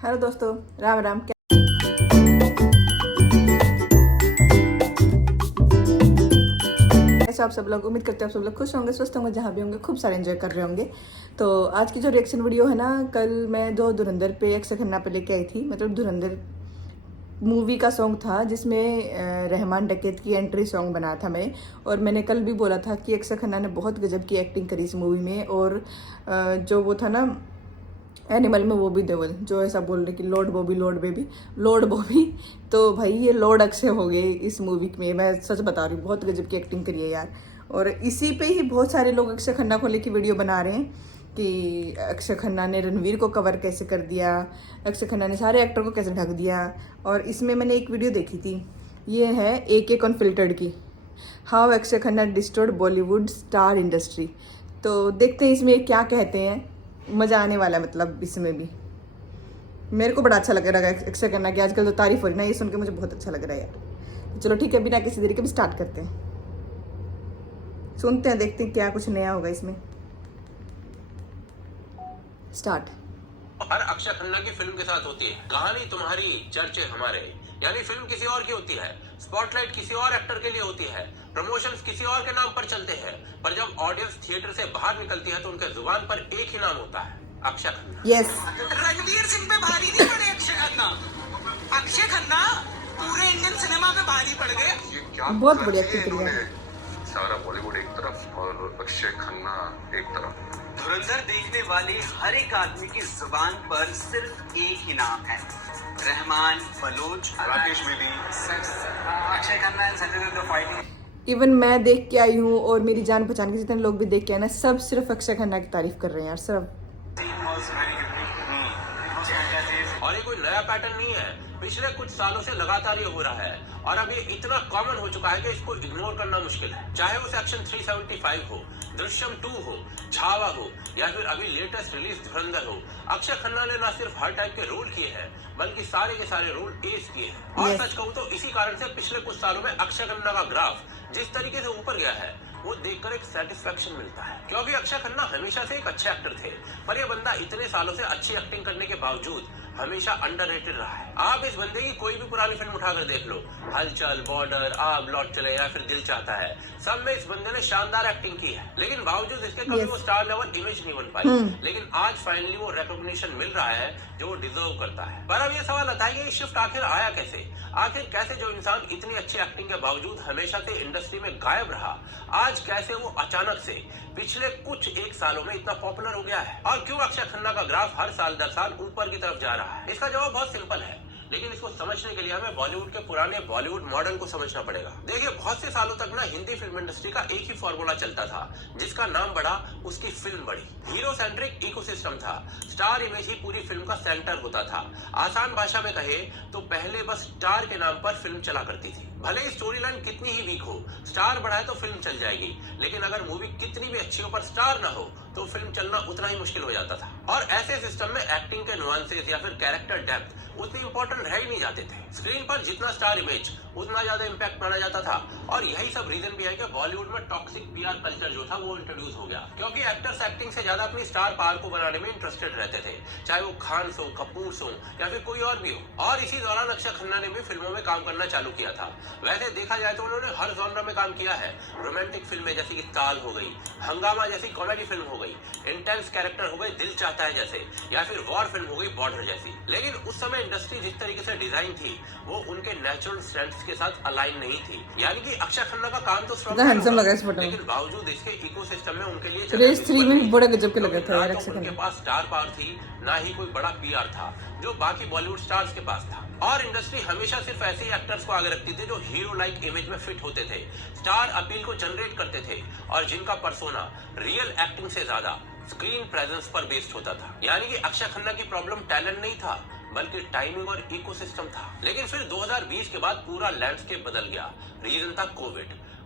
Hello दोस्तों, राम राम। कैसे आप सब लोग? उम्मीद करते हैं आप सब लोग खुश होंगे, स्वस्थ होंगे, जहाँ भी होंगे खूब सारे एंजॉय कर रहे होंगे। तो आज की जो रिएक्शन वीडियो है ना, कल मैं जो धुरंधर पे अक्षय खन्ना पे लेके आई थी, मतलब धुरंधर मूवी का सॉन्ग था जिसमें रहमान डकैत की एंट्री सॉन्ग बनाया था मैं। और मैंने कल भी बोला था कि अक्षय खन्ना ने बहुत गजब की एक्टिंग करी इस मूवी में। और जो वो था ना एनिमल में, वो भी देवल जो ऐसा बोल रहे कि लॉर्ड बॉबी लॉर्ड बॉबी, तो भाई ये लॉर्ड अक्षय हो गए इस मूवी में। मैं सच बता रही हूँ, बहुत गजब की एक्टिंग करी है यार। और इसी पे ही बहुत सारे लोग अक्षय खन्ना को लेकर वीडियो बना रहे हैं कि अक्षय खन्ना ने रणवीर को कवर कैसे कर दिया, अक्षय खन्ना ने सारे एक्टर को कैसे ढक दिया। और इसमें मैंने एक वीडियो देखी थी, ये है AK अनफिल्टर्ड की, how Akshay Khanna destroyed Bollywood star industry. तो देखते हैं इसमें क्या कहते हैं, मज़ा आने वाला है। मतलब इसमें भी मेरे को बड़ा अच्छा लग रहा है अक्षय खन्ना की आजकल जो तारीफ हो रही है ना, ये सुन के मुझे बहुत अच्छा लग रहा है यार। चलो ठीक है, बिना किसी देरी के भी स्टार्ट करते हैं, सुनते हैं, देखते हैं क्या कुछ नया होगा इसमें। स्टार्ट। हर अक्षय खन्ना की फिल्म के साथ होती है, कहानी तुम्हारी, चर्चे हमारे। यानी फिल्म किसी और की होती है, स्पॉटलाइट किसी और एक्टर के लिए होती है, प्रमोशंस किसी और के नाम पर चलते हैं, पर जब ऑडियंस थिएटर से बाहर निकलती है तो उनके जुबान पर एक ही नाम होता है, अक्षय खन्ना। यस, रणवीर सिंह पे भारी नहीं पड़े अक्षय खन्ना। अक्षय खन्ना पूरे इंडियन सिनेमा पे भारी पड़ गए। ये क्या बहुत बढ़िया एक्टिंग करी है। सारा बॉलीवुड एक तरफ और अक्षय खन्ना एक तरफ। धुरंधर देखने वाले हर एक आदमी की जुबान पर सिर्फ एक ही नाम है, Rahman, Baloch, Rakesh Bedi, Akshay Khanna and Sanjay Dutt fighting. Even मैं देख के आई हूँ और मेरी जान पहचान के जितने लोग भी देख के आए ना, सब सिर्फ अक्षय खन्ना की तारीफ कर रहे हैं यार, सिर्फ। और ये कोई नया पैटर्न नहीं है, पिछले कुछ सालों से लगातार ये हो रहा है और अब ये इतना कॉमन हो चुका है कि इसको इग्नोर करना मुश्किल है। चाहे वो सेक्शन 375 हो, दृश्यम 2 हो, छावा हो, या फिर अभी लेटेस्ट रिलीज धुरंधर हो, अक्षय खन्ना ने ना सिर्फ हर टाइप के रोल किए हैं बल्कि सारे के सारे रोल एज किए हैं। और सच कहूँ तो इसी कारण से पिछले कुछ सालों में अक्षय खन्ना का ग्राफ जिस तरीके से ऊपर गया है, वो देखकर एक सेटिस्फेक्शन मिलता है, क्योंकि अक्षय खन्ना हमेशा से एक अच्छे एक्टर थे, पर ये बंदा इतने सालों से अच्छी एक्टिंग करने के बावजूद हमेशा अंडररेटेड रहा है। आप इस बंदे की कोई भी पुरानी फिल्म उठाकर देख लो, हलचल, बॉर्डर, आप लौट चले या फिर दिल चाहता है, सब में इस बंदे ने शानदार एक्टिंग की है, लेकिन बावजूद इसके कभी वो स्टार लेवल इमेज नहीं बन पाई। लेकिन आज फाइनली वो रिकॉग्निशन मिल रहा है जो वो डिजर्व करता है। पर अब ये सवाल आता है कि ये शिफ्ट आखिर आया कैसे? आखिर कैसे जो इंसान इतनी अच्छी एक्टिंग के बावजूद हमेशा से इंडस्ट्री में गायब रहा, आज कैसे वो अचानक से पिछले कुछ एक सालों में इतना पॉपुलर हो गया है? और क्यों अक्षय खन्ना का ग्राफ हर साल दर साल ऊपर की तरफ जा रहा है? इसका जवाब बहुत सिंपल है, लेकिन इसको समझने के लिए हमें बॉलीवुड के पुराने बॉलीवुड मॉडल को समझना पड़ेगा। देखिए, बहुत से सालों तक ना हिंदी फिल्म इंडस्ट्री का एक ही फॉर्मूला चलता था, जिसका नाम बड़ा उसकी फिल्म बड़ी। हीरो सेंट्रिक इकोसिस्टम था, स्टार इमेज ही पूरी फिल्म का सेंटर होता था। आसान भाषा में कहे तो पहले बस स्टार के नाम पर फिल्म चला करती थी। भले ही स्टोरी लाइन कितनी ही वीक हो, स्टार बढ़ाए तो फिल्म चल जाएगी, लेकिन अगर मूवी कितनी भी अच्छी हो पर स्टार ना हो तो फिल्म चलना उतना ही मुश्किल हो जाता था। और ऐसे सिस्टम में एक्टिंग के नुआंसेस या फिर कैरेक्टर डेप्थ उतने इंपॉर्टेंट रह ही नहीं जाते थे। स्क्रीन पर जितना स्टार इमेज उतना ज्यादा इंपैक्ट माना जाता था। और यही सब रीजन भी है कि बॉलीवुड में टॉक्सिक PR कल्चर जो था वो इंट्रोड्यूस हो गया, क्योंकि एक्टर्स एक्टिंग से ज्यादा अपनी स्टार पावर को बनाने में इंटरेस्टेड रहते थे, चाहे वो खान हो, कपूर हो या फिर कोई और भी हो। और इसी दौरान अक्षय खन्ना ने भी फिल्मों में काम करना चालू किया था। वैसे देखा जाए तो उन्होंने हर जॉनर में काम किया है। रोमांटिक फिल्में जैसे कि ताल हो गई, हंगामा जैसी कॉमेडी फिल्म हो गई, इंटेंस कैरेक्टर हो गए दिल चाहता है जैसे, या फिर वॉर फिल्म हो गई बॉर्डर जैसी। लेकिन उस समय इंडस्ट्री जिस तरीके से डिजाइन थी वो उनके नेचुरल स्ट्रेंथ्स के साथ अलाइन नहीं थी। यानी कि अक्षय खन्ना का काम तो स्ट्रॉन्ग है, लेकिन बावजूद इसके इकोसिस्टम में उनके लिए रेस 3 में बड़ा गजब के लगा था यार अक्षय उनके खन्ना। पास स्टार पावर थी, ना ही कोई बड़ा PR था जो बाकी बॉलीवुड स्टार्स के पास था। और इंडस्ट्री हमेशा सिर्फ ऐसे ही एक्टर्स को आगे रखती थी जो हीरो लाइक इमेज में फिट होते थे, स्टार अपील को जनरेट करते थे और जिनका पर्सोना रियल एक्टिंग से ज्यादा स्क्रीन प्रेजेंस पर बेस्ड होता था। यानी कि अक्षय खन्ना की प्रॉब्लम टैलेंट नहीं था बल्कि टाइमिंग और इकोसिस्टम था। लेकिन फिर 2020 के बाद पूरा लैंडस्केप बदल गया। रीजन था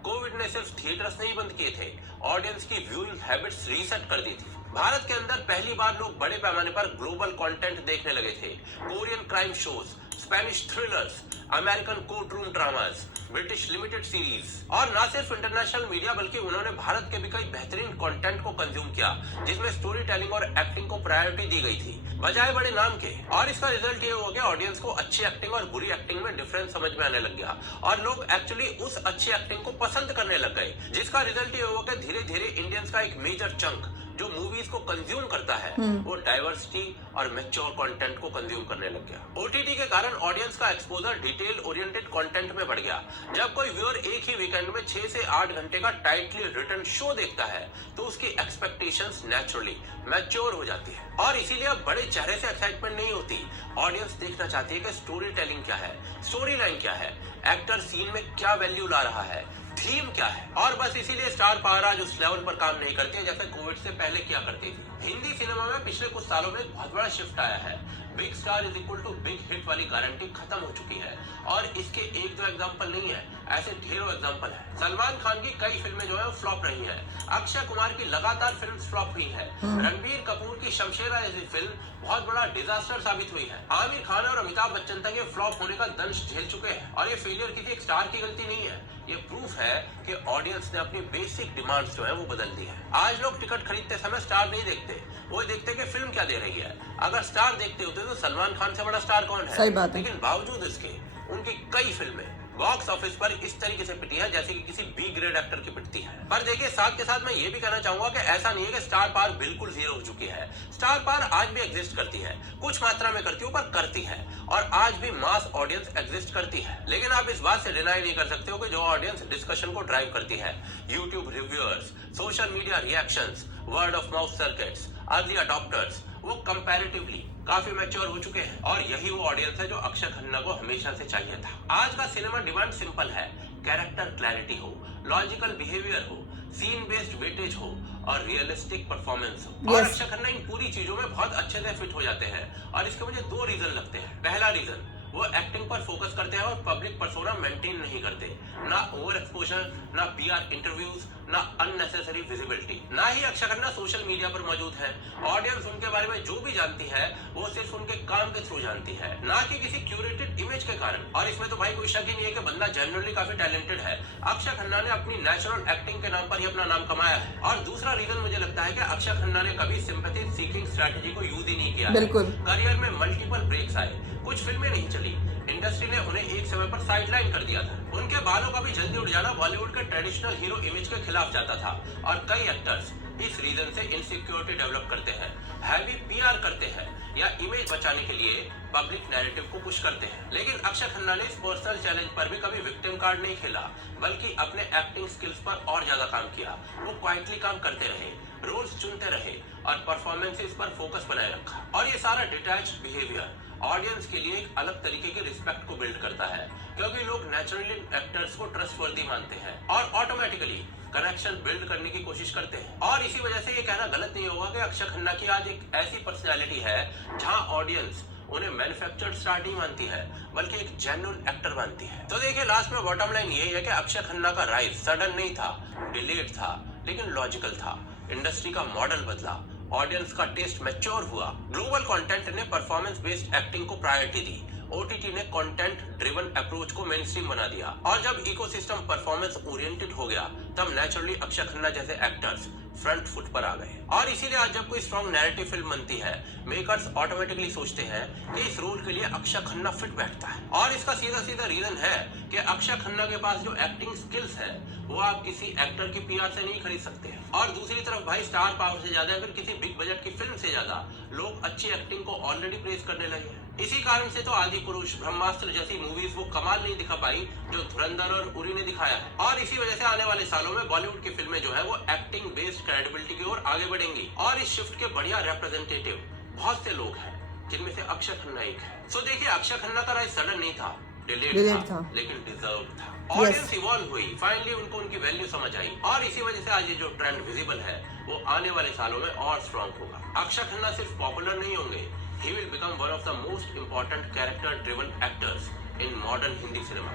कोविड ने सिर्फ थिएटर्स नहीं बंद किए थे, ऑडियंस की व्यूइंग हैबिट्स रीसेट कर दी थी। भारत के अंदर पहली बार लोग बड़े पैमाने पर ग्लोबल कंटेंट देखने लगे थे। Korean crime shows, Spanish thrillers, American court room dramas, British limited series और न सिर्फ इंटरनेशनल मीडिया बल्कि उन्होंने भारत के भी कई बेहतरीन कंटेंट को कंज्यूम किया जिसमें स्टोरी टेलिंग और एक्टिंग को प्रायोरिटी दी गई थी बजाय बड़े नाम के। और इसका रिजल्ट ये हो गया ऑडियंस को अच्छी एक्टिंग और बुरी एक्टिंग में डिफरेंस समझ में आने लग गया और लोग एक्चुअली उस अच्छी एक्टिंग को पसंद करने लग गए, जिसका रिजल्ट ये हो गया धीरे धीरे इंडियंस का एक मेजर चंक जो मूवीज को कंज्यूम करता है वो डाइवर्सिटी और मैच्योर कंटेंट को कंज्यूम करने लग गया। ओटीटी के कारण ऑडियंस का एक्सपोजर डिटेल ओरिएंटेड कंटेंट में बढ़ गया। जब कोई व्यूअर एक ही वीकेंड में 6 से 8 घंटे का टाइटली रिटन शो देखता है तो उसकी एक्सपेक्टेशंस नेचुरली मैच्योर हो जाती है और इसीलिए अब बड़े चेहरे से एक्साइटमेंट नहीं होती। ऑडियंस देखना चाहती है कि स्टोरी टेलिंग क्या है, स्टोरी लाइन क्या है, एक्टर सीन में क्या वैल्यू ला रहा है, थीम क्या है। और बस इसीलिए स्टार पावर आज उस लेवल पर काम नहीं करती जैसे कोविड से पहले किया करती थी। हिंदी सिनेमा में पिछले कुछ सालों में एक बहुत बड़ा शिफ्ट आया है। Big star is equal to big hit वाली गारंटी खत्म हो चुकी है और इसके एक दो एग्जांपल नहीं है, ऐसे ढेरों एग्जांपल है। सलमान खान की कई फिल्में जो है वो फ्लॉप रही हैं। अक्षय कुमार की लगातार फिल्म फ्लॉप हुई है। रणबीर कपूर की शमशेरा जैसी फिल्म बहुत बड़ा डिजास्टर साबित हुई है। आमिर खान और अमिताभ बच्चन तक ये फ्लॉप होने का दंश झेल चुके हैं और ये फेलियर किसी एक स्टार की गलती नहीं है, ये प्रूफ है कि ऑडियंस ने अपनी बेसिक डिमांड्स जो है वो बदल दी है। आज लोग टिकट खरीदते समय स्टार नहीं देखते, वो देखते कि फिल्म क्या दे रही है। अगर स्टार देखते होते तो सलमान खान से बड़ा स्टार कौन है? सही बात है। लेकिन बावजूद इसके उनकी कई फिल्में बॉक्स ऑफिस पर इस तरीके से पिटी है जैसे कि किसी बी ग्रेड एक्टर की पिटती है। पर देखिए साथ के साथ मैं ये भी कहना चाहूंगा कि ऐसा नहीं है कि स्टार पावर बिल्कुल जीरो हो चुकी है। स्टार पावर आज भी एग्जिस्ट करती है, कुछ मात्रा में करती है पर करती है और आज भी मास ऑडियंस एग्जिस्ट करती है। लेकिन आप इस बात से डिनाई नहीं कर सकते हो कि जो ऑडियंस डिस्कशन को ड्राइव करती है, YouTube reviewers, social media reactions, word of mouth circuits, early adopters, वो कंपैरेटिवली काफी मैच्योर हो चुके हैं और यही वो ऑडियंस है जो अक्षय खन्ना को हमेशा से चाहिए था। आज का सिनेमा डिमांड सिंपल है, कैरेक्टर क्लैरिटी हो, लॉजिकल बिहेवियर हो, सीन बेस्ड वेटेज हो और रियलिस्टिक परफॉर्मेंस हो। और अक्षय खन्ना इन पूरी चीजों में बहुत अच्छे से फिट हो जाते हैं और इसके मुझे 2 रीजन लगते हैं। पहला रीजन, वो एक्टिंग पर फोकस करते हैं और पब्लिक पर्सोना मेंटेन नहीं करते। ना ओवर एक्सपोजर, ना पीआर इंटरव्यूज, ना अननेसेसरी विजिबिलिटी। ना ही अक्षय खन्ना सोशल मीडिया पर मौजूद है। ऑडियंस उनके बारे में जो भी जानती है वो सिर्फ उनके काम के थ्रू जानती है, ना कि किसी क्यूरेटेड इमेज के कारण। और इसमें तो भाई कोई शक ही नहीं है कि बंदा जनरली काफी टैलेंटेड है। अक्षय खन्ना ने अपनी नेचुरल एक्टिंग के नाम पर ही अपना नाम कमाया है। और दूसरा रीजन मुझे लगता है कि अक्षय खन्ना ने कभी सिंपैथी सीकिंग स्ट्रेटजी को यूज ही नहीं किया। बिल्कुल। करियर में मल्टीपल ब्रेक्स आए, कुछ फिल्में नहीं चली, इंडस्ट्री ने उन्हें एक समय पर साइडलाइन कर दिया था। उनके बालों का भी जल्दी उड़ जाना बॉलीवुड के ट्रेडिशनल हीरो इमेज के खिलाफ जाता था और कई एक्टर्स इस रीजन से इनसिक्योरिटी डेवलप करते हैं, हैवी पीआर करते हैं या इमेज बचाने के लिए पब्लिक नैरेटिव को पुश करते हैं। लेकिन अक्षय खन्ना ने इस पर्सनल चैलेंज पर भी कभी विक्टिम कार्ड नहीं खेला, बल्कि अपने एक्टिंग स्किल्स पर और ज्यादा काम किया। वो क्वाइटली काम करते रहे, रोल्स चुनते रहे और परफॉर्मेंसेस पर फोकस बनाए रखा। और ये सारा डिटैच्ड बिहेवियर ऑडियंस के लिए एक अलग तरीके के रिस्पेक्ट को बिल्ड करता है, क्योंकि लोग नेचुरली एक्टर्स को ट्रस्टवर्दी मानते हैं और ऑटोमेटिकली कनेक्शन बिल्ड करने की कोशिश करते हैं। और इसी वजह से ये कहना गलत नहीं होगा कि अक्षय खन्ना की आज एक ऐसी पर्सनैलिटी है जहां ऑडियंस उन्हें मैन्युफैक्चर्ड स्टार नहीं मानती है बल्कि एक जेन्युइन एक्टर मानती है। तो देखिए लास्ट में बॉटम लाइन यही है कि अक्षय खन्ना का राइज सडन नहीं था, डिलेड था, लेकिन लॉजिकल था। इंडस्ट्री का मॉडल बदला, ऑडियंस का टेस्ट मैच्योर हुआ, ग्लोबल कंटेंट ने परफॉर्मेंस बेस्ड एक्टिंग को प्रायोरिटी दी, ओटीटी ने कंटेंट ड्रिवन अप्रोच को मेनस्ट्रीम बना दिया और जब इकोसिस्टम परफॉर्मेंस ओरिएंटेड हो गया तब नेचुरली अक्षय खन्ना जैसे एक्टर्स फ्रंट फुट पर आ गए। और इसीलिए आज जब कोई स्ट्रॉन्ग नैरेटिव फिल्म बनती है, मेकर्स ऑटोमेटिकली सोचते हैं कि इस रोल के लिए अक्षय खन्ना फिट बैठता है। और इसका सीधा सीधा रीजन है कि अक्षय खन्ना के पास जो एक्टिंग स्किल्स है वो आप किसी एक्टर की पीआर से नहीं खरीद सकते हैं। और दूसरी तरफ भाई स्टार पावर से ज्यादा फिर किसी बिग बजट की फिल्म से ज्यादा लोग अच्छी एक्टिंग को ऑलरेडी प्रेज करने लगे हैं। इसी कारण से तो आदि पुरुष, ब्रह्मास्त्र जैसी मूवीज वो कमाल नहीं दिखा पाई जो धुरंधर और उरी ने दिखाया है। और इसी वजह से आने वाले सालों में बॉलीवुड की फिल्में जो है वो एक्टिंग बेस्ड क्रेडिबिलिटी की ओर आगे बढ़ेंगी। और इस शिफ्ट के बढ़िया रिप्रेजेंटेटिव बहुत से लोग हैं जिनमें से अक्षय खन्ना एक है। सो देखिए अक्षय खन्ना का राइज सडन नहीं था, डिलेड था, लेकिन डिजर्व था। ऑडियंस इवॉल्व हुई, फाइनली उनको उनकी वैल्यू समझ आई और इसी वजह से आज ये जो ट्रेंड विजिबल है वो आने वाले सालों में और स्ट्रॉन्ग होगा। अक्षय खन्ना सिर्फ पॉपुलर नहीं होंगे, he will become one of the most important character driven actors in modern Hindi cinema.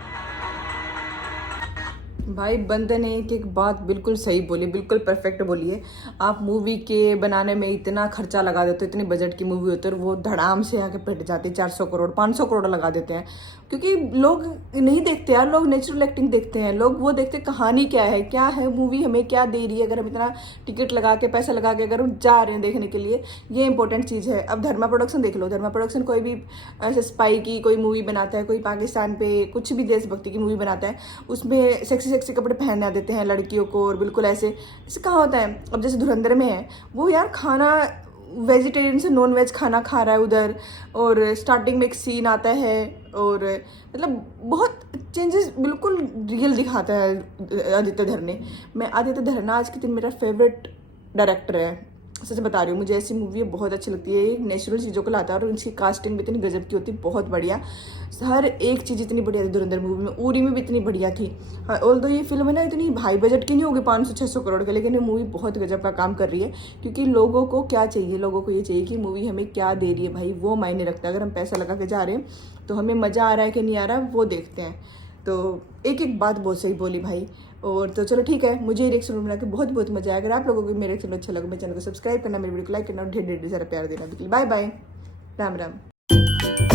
भाई बंदे ने एक एक बात बिल्कुल सही बोली, बिल्कुल परफेक्ट बोली है। आप मूवी के बनाने में इतना खर्चा लगा देते हो, इतनी बजट की मूवी होती है और वो धड़ाम से आके पिट जाती है, 400 करोड़ 500 करोड़ लगा देते हैं। क्योंकि लोग नहीं देखते यार, लोग नेचुरल एक्टिंग देखते हैं, लोग वो देखते कहानी क्या है मूवी हमें क्या दे रही है। अगर हम इतना टिकट लगा के पैसा लगा के अगर हम जा रहे हैं देखने के लिए, ये इंपॉर्टेंट चीज़ है। अब धर्मा प्रोडक्शन देख लो, धर्मा प्रोडक्शन कोई भी ऐसे स्पाई की कोई मूवी बनाता है, कोई पाकिस्तान पे कुछ भी देशभक्ति की मूवी बनाता है, उसमें सेक्सी सेक्सी कपड़े पहना देते हैं लड़कियों को और बिल्कुल ऐसे कहाँ होता है। अब जैसे धुरंधर में है वो यार खाना वेजिटेरियन से नॉन वेज खाना खा रहा है उधर, और स्टार्टिंग में एक सीन आता है और मतलब बहुत चेंजेस बिल्कुल रियल दिखाता है आदित्य धरने। मैं आदित्य धरना आज के दिन मेरा फेवरेट डायरेक्टर है, सच बता रही हूँ। मुझे ऐसी मूवी बहुत अच्छी लगती है, एक नेचुरल चीज़ों को लाता है और उनकी कास्टिंग भी इतनी गजब की होती है, बहुत बढ़िया। हर एक चीज़ इतनी बढ़िया थी धुरंधर मूवी में, उरी में भी इतनी बढ़िया थी। ऑल्दो ये फिल्म है ना इतनी हाई बजट की नहीं होगी 500-600 करोड़ के, लेकिन ये मूवी बहुत गजब का काम कर रही है। क्योंकि लोगों को क्या चाहिए, लोगों को ये चाहिए कि मूवी हमें क्या दे रही है भाई, वो मायने रखता है। अगर हम पैसा लगा के जा रहे हैं तो हमें मज़ा आ रहा है कि नहीं आ रहा है वो देखते हैं। तो एक एक बात बहुत सही बोली भाई। और तो चलो ठीक है, मुझे रिएक्शन बना के बहुत बहुत मजा आया। अगर आप लोगों को मेरे रिएक्शन अच्छा लगा, मेरे चैनल को सब्सक्राइब करना, मेरे वीडियो को लाइक करना और ढेर ढेर सारा प्यार देना। Bye bye, Ram Ram.